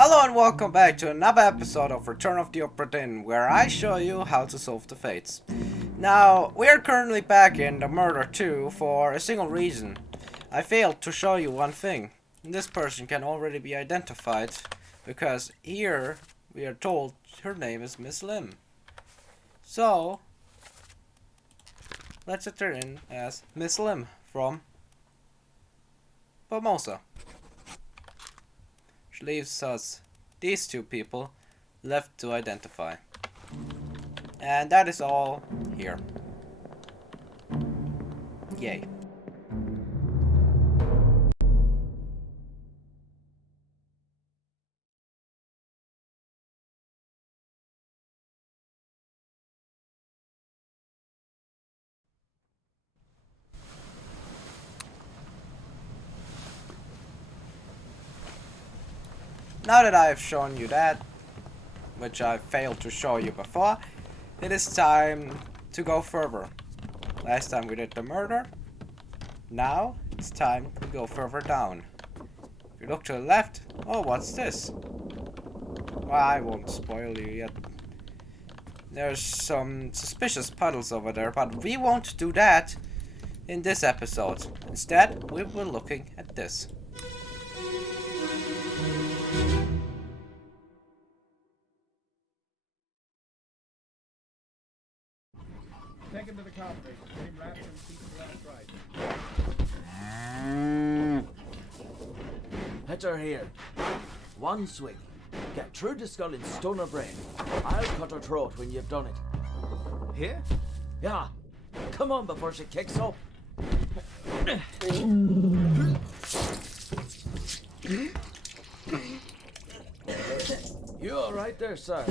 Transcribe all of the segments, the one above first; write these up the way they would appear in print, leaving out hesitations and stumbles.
Hello and welcome back to another episode of Return of the Obra Dinn, where I show you how to solve the fates. Now, we are currently back in the murder 2 for a single reason. I failed to show you one thing. This person can already be identified, because here we are told her name is Miss Lim. So, let's enter in as Miss Lim from Formosa. Which leaves us these two people left to identify. And that is all here. Yay. Now that I have shown you that, which I failed to show you before, it is time to go further. Last time we did the murder. Now it's time to go further down. If you look to the left, oh, what's this? Well, I won't spoil you yet. There's some suspicious puddles over there, but we won't do that in this episode. Instead, we were looking at this. Take him to the car, please. Get him wrapped and keep him left right. Hit her here. One swing. Get through the skull and stun her brain. I'll cut her throat when you've done it. Here? Yeah. Come on before she kicks up. You all right there, sir?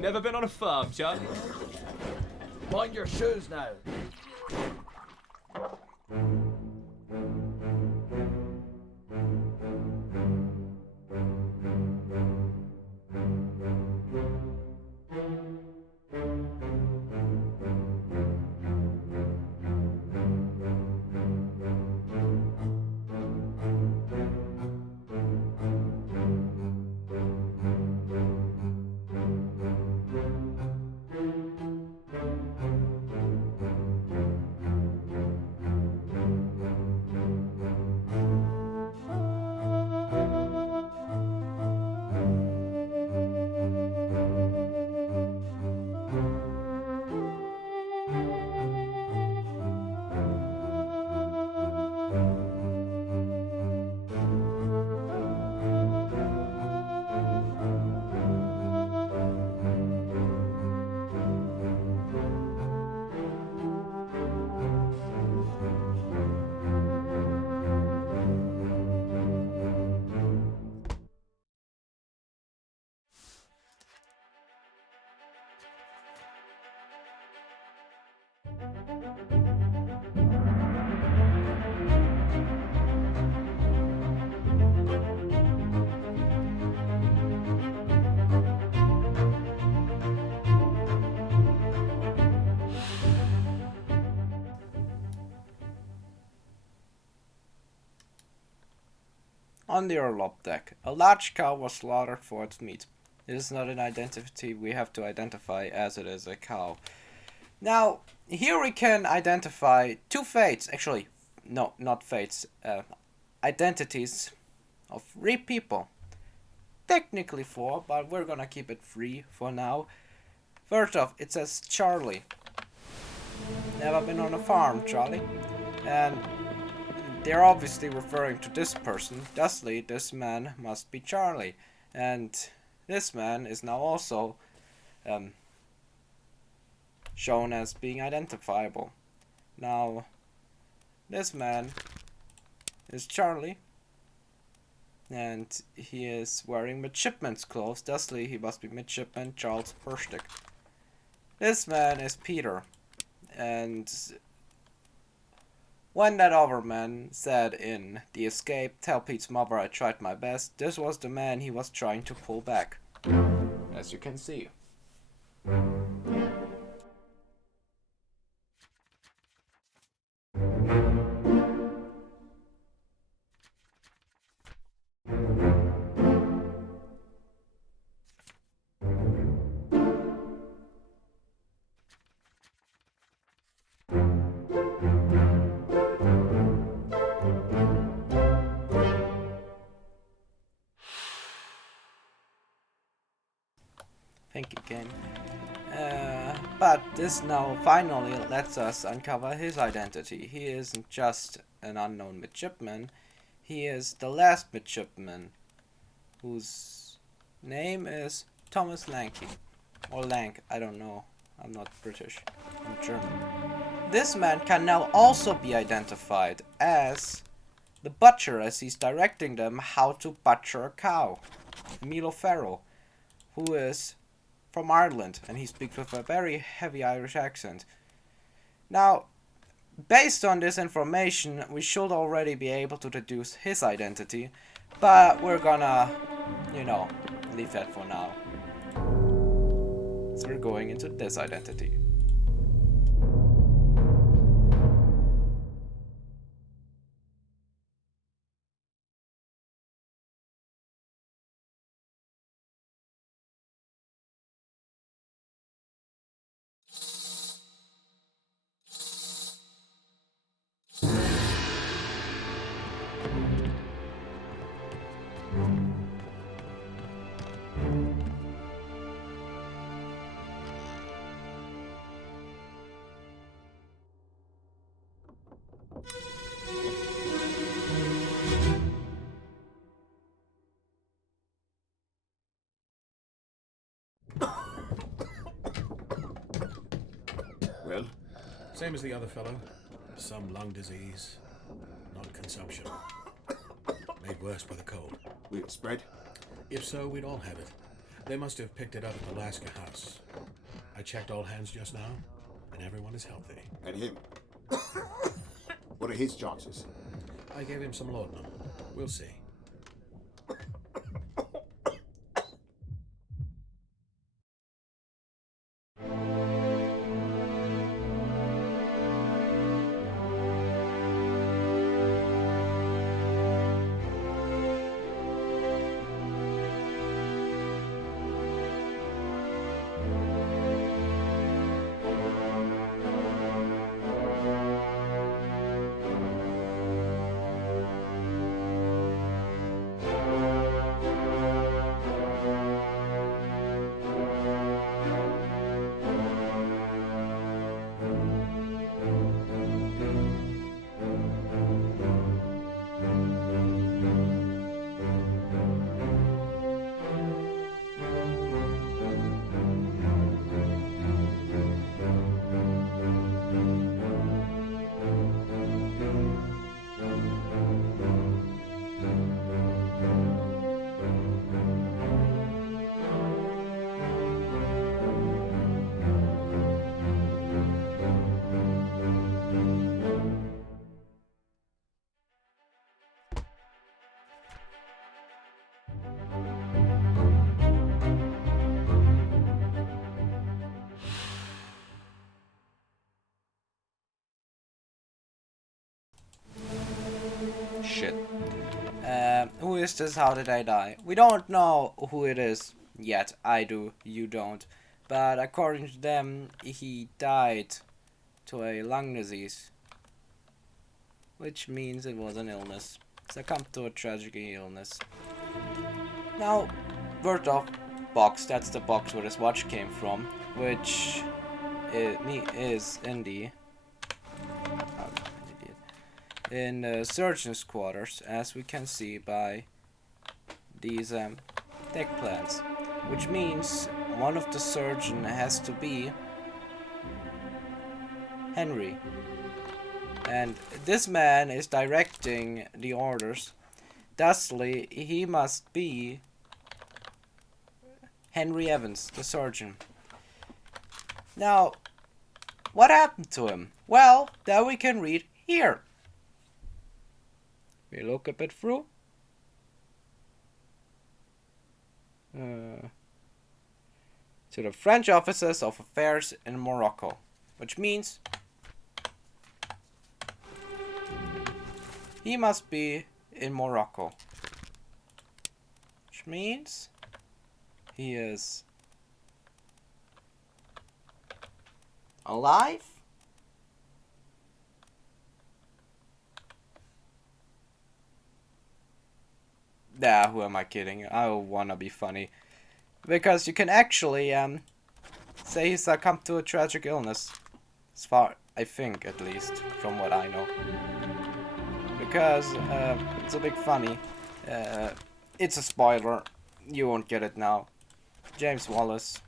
Never been on a farm, Charlie? Mind your shoes now. On the orlop deck, a large cow was slaughtered for its meat. It is not an identity we have to identify, as it is a cow. Now, here we can identify two fates, actually, no, not fates, identities of three people. Technically four, but we're gonna keep it three for now. First off, it says Charlie. Never been on a farm, Charlie. And they're obviously referring to this person. Thusly, this man must be Charlie. And this man is now also shown as being identifiable. Now, this man is Charlie. And he is wearing midshipman's clothes. Thusly, he must be Midshipman Charles Perstick. This man is Peter. And when that other man said in The Escape, "Tell Pete's mother I tried my best," this was the man he was trying to pull back. As you can see. Thank you, game. But this now finally lets us uncover his identity. He isn't just an unknown midshipman. He is the last midshipman, whose name is Thomas Lanky. Or Lank, I don't know. I'm not British. I'm German. This man can now also be identified as the butcher, as he's directing them how to butcher a cow. Milo Farrell, who is from Ireland, and he speaks with a very heavy Irish accent. Now, based on this information, we should already be able to deduce his identity, but we're gonna, leave that for now. So we're going into this identity. Well, Same as the other fellow. Some lung disease, not consumption. Made worse by the cold. will it spread? If so, we'd all have it. They must have picked it up at the Alaska house. I checked all hands just now, and everyone is healthy. And him? What are his chances? I gave him some laudanum. We'll see. Shit. Who is this? How did I die? We don't know who it is yet. I do. You don't. But according to them, he died to a lung disease. Which means it was an illness. Succumbed to a tragic illness. Now, word of box. That's the box where this watch came from. Which is in the... in the surgeon's quarters, as we can see by these deck plans, which means one of the surgeon has to be Henry, and this man is directing the orders. Thusly, he must be Henry Evans, the surgeon. Now, what happened to him? Well, that we can read here. We look a bit through. To the French officers of affairs in Morocco, which means he must be in Morocco, which means he is alive. Nah, who am I kidding? I wanna be funny. Because you can actually say he succumbed to a tragic illness. As far, I think, at least, from what I know. Because it's a bit funny. It's a spoiler. You won't get it now. James Wallace,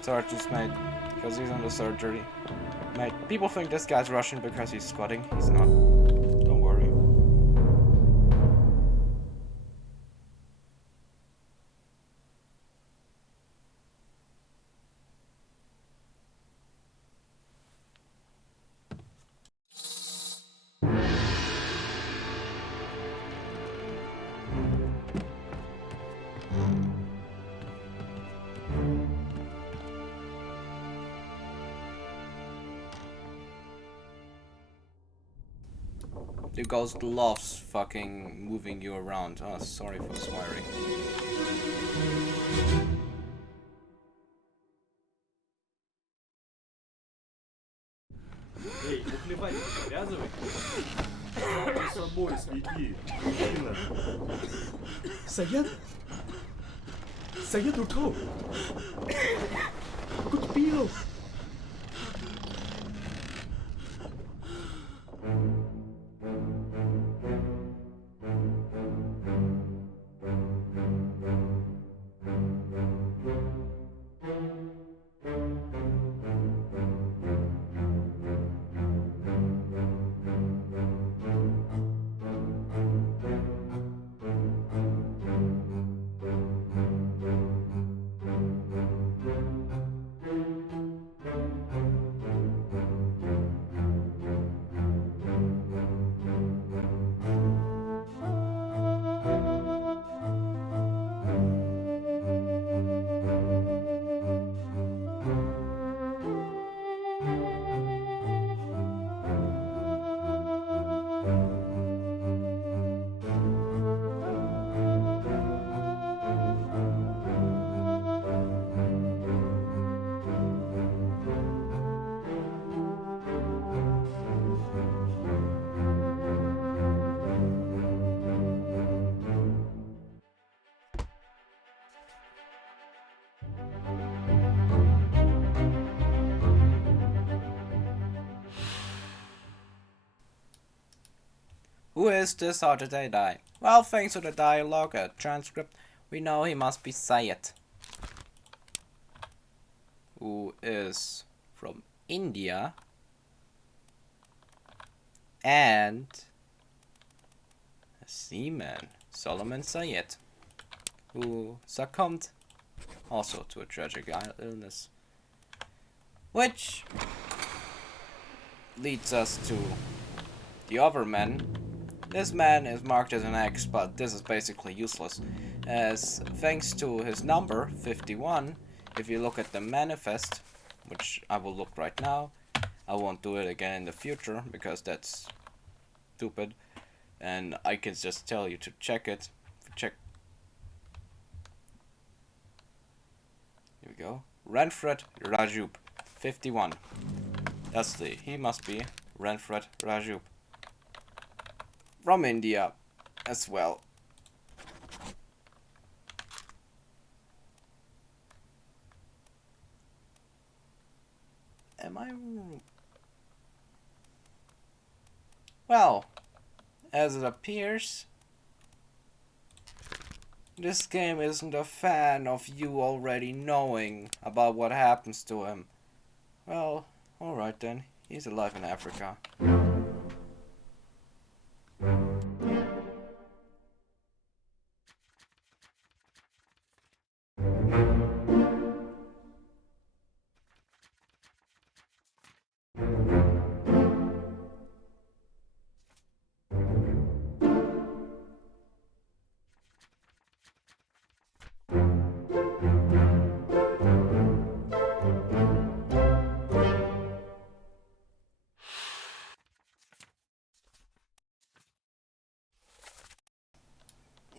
surgeon's mate, because he's in the surgery. Mate, people think this guy's Russian because he's squatting. He's not. Don't worry. The ghost loves fucking moving you around. Oh, sorry for swearing. Эй, наплевать, привязывай. С собой следи. Syed Syed उठो कुछ P low Who is this? How did they die? Well, thanks to the dialogue transcript, we know he must be Syed, who is from India and a seaman, Solomon Syed, who succumbed also to a tragic illness. Which leads us to the other man. This man is marked as an X, but this is basically useless, as thanks to his number, 51, if you look at the manifest, which I will look right now, I won't do it again in the future, because that's stupid, and I can just tell you to check it. Check. Here we go. Renfred Rajub, 51. He must be Renfred Rajub. From India as well. Am I... Well, as it appears, this game isn't a fan of you already knowing about what happens to him. Well, alright then, he's alive in Africa.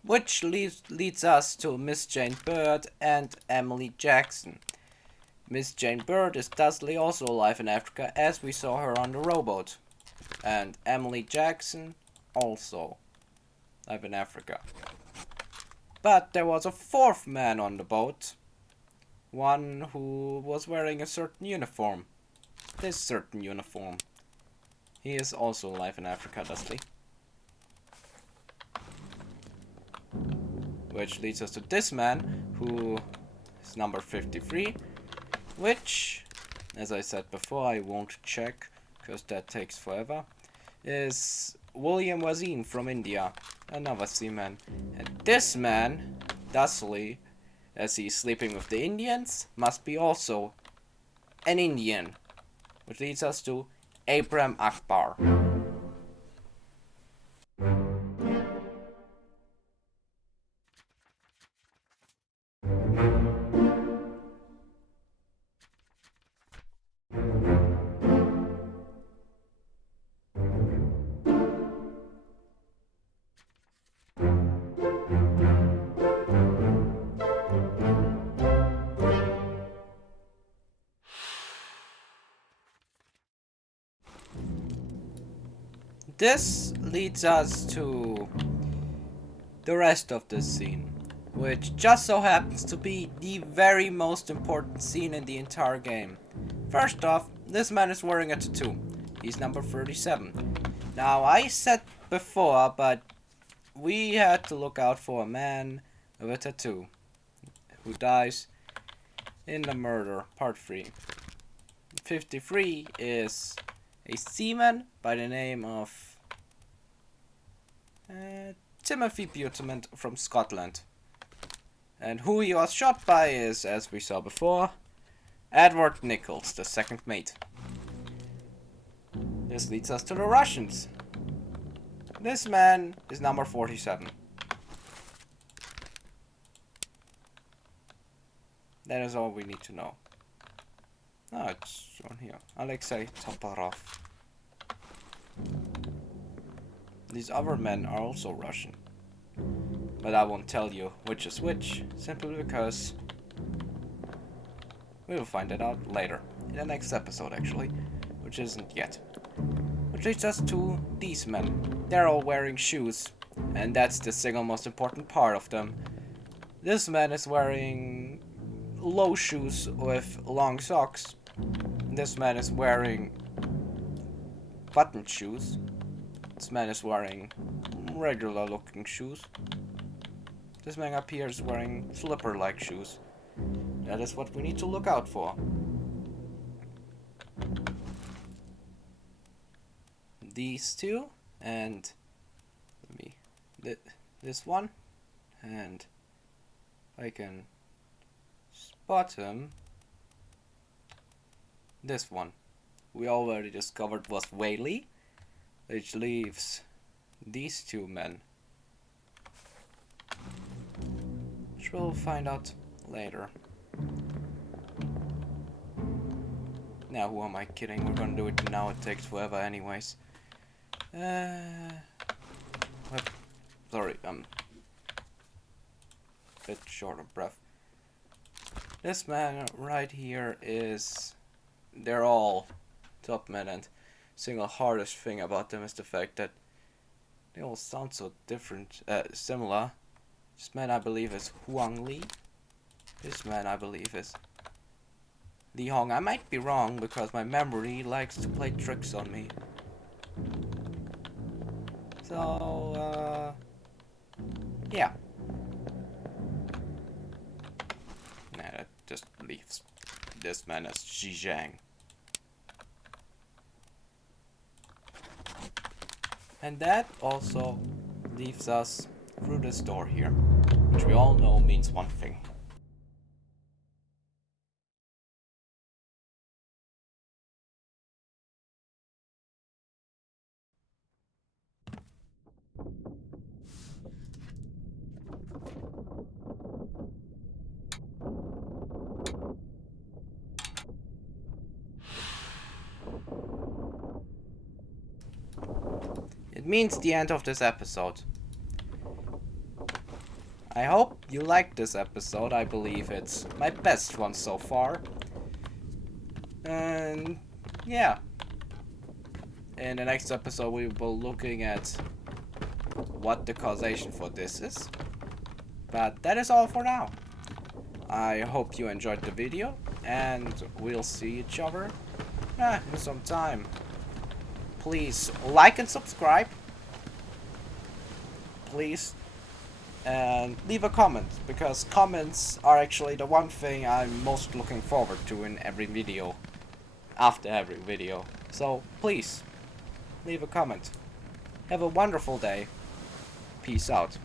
Which leads us to Miss Jane Bird and Emily Jackson. Miss Jane Bird is thusly also alive in Africa, as we saw her on the rowboat. And Emily Jackson also alive in Africa. But there was a fourth man on the boat, one who was wearing a certain uniform. This certain uniform. He is also alive in Africa, does he? Which leads us to this man, who is number 53, which, as I said before, I won't check, because that takes forever, is William Wasim from India, another seaman. And this man, thusly, as he's sleeping with the Indians, must be also an Indian. Which leads us to Abram Akbar. This leads us to the rest of the scene, which just so happens to be the very most important scene in the entire game. First off, this man is wearing a tattoo. He's number 37. Now, I said before, but we had to look out for a man with a tattoo who dies in the murder, part 3. 53 is a seaman by the name of Timothy Buttermont from Scotland. And who he was shot by is, as we saw before, Edward Nichols, the second mate. This leads us to the Russians. This man is number 47. That is all we need to know. Oh, it's on here. Alexei Toporov. These other men are also Russian. But I won't tell you which is which, simply because we will find it out later. In the next episode, actually. Which isn't yet. Which leads us to these men. They're all wearing shoes. And that's the single most important part of them. This man is wearing low shoes with long socks. This man is wearing buttoned shoes. This man is wearing regular looking shoes. This man up here is wearing slipper like shoes. That is what we need to look out for. These two, and this one, and I can spot him. This one we already discovered was Whaley, which leaves these two men, which we'll find out later. Now, who am I kidding? We're gonna do it now, it takes forever anyways. Sorry, I'm a bit short of breath. This man right here is... They're all top men, and single hardest thing about them is the fact that they all sound so different, similar. This man I believe is Huang Li. This man I believe is Li Hong. I might be wrong because my memory likes to play tricks on me. So, yeah. Nah, that just leaves this man as Zhang. And that also leaves us through this door here, which we all know means one thing. It means the end of this episode. I hope you liked this episode. I believe it's my best one so far. And yeah. In the next episode we will be looking at what the causation for this is. But that is all for now. I hope you enjoyed the video, and we'll see each other in some time. Please like and subscribe. Please. And leave a comment, because comments are actually the one thing I'm most looking forward to in every video. After every video. So please, leave a comment. Have a wonderful day. Peace out.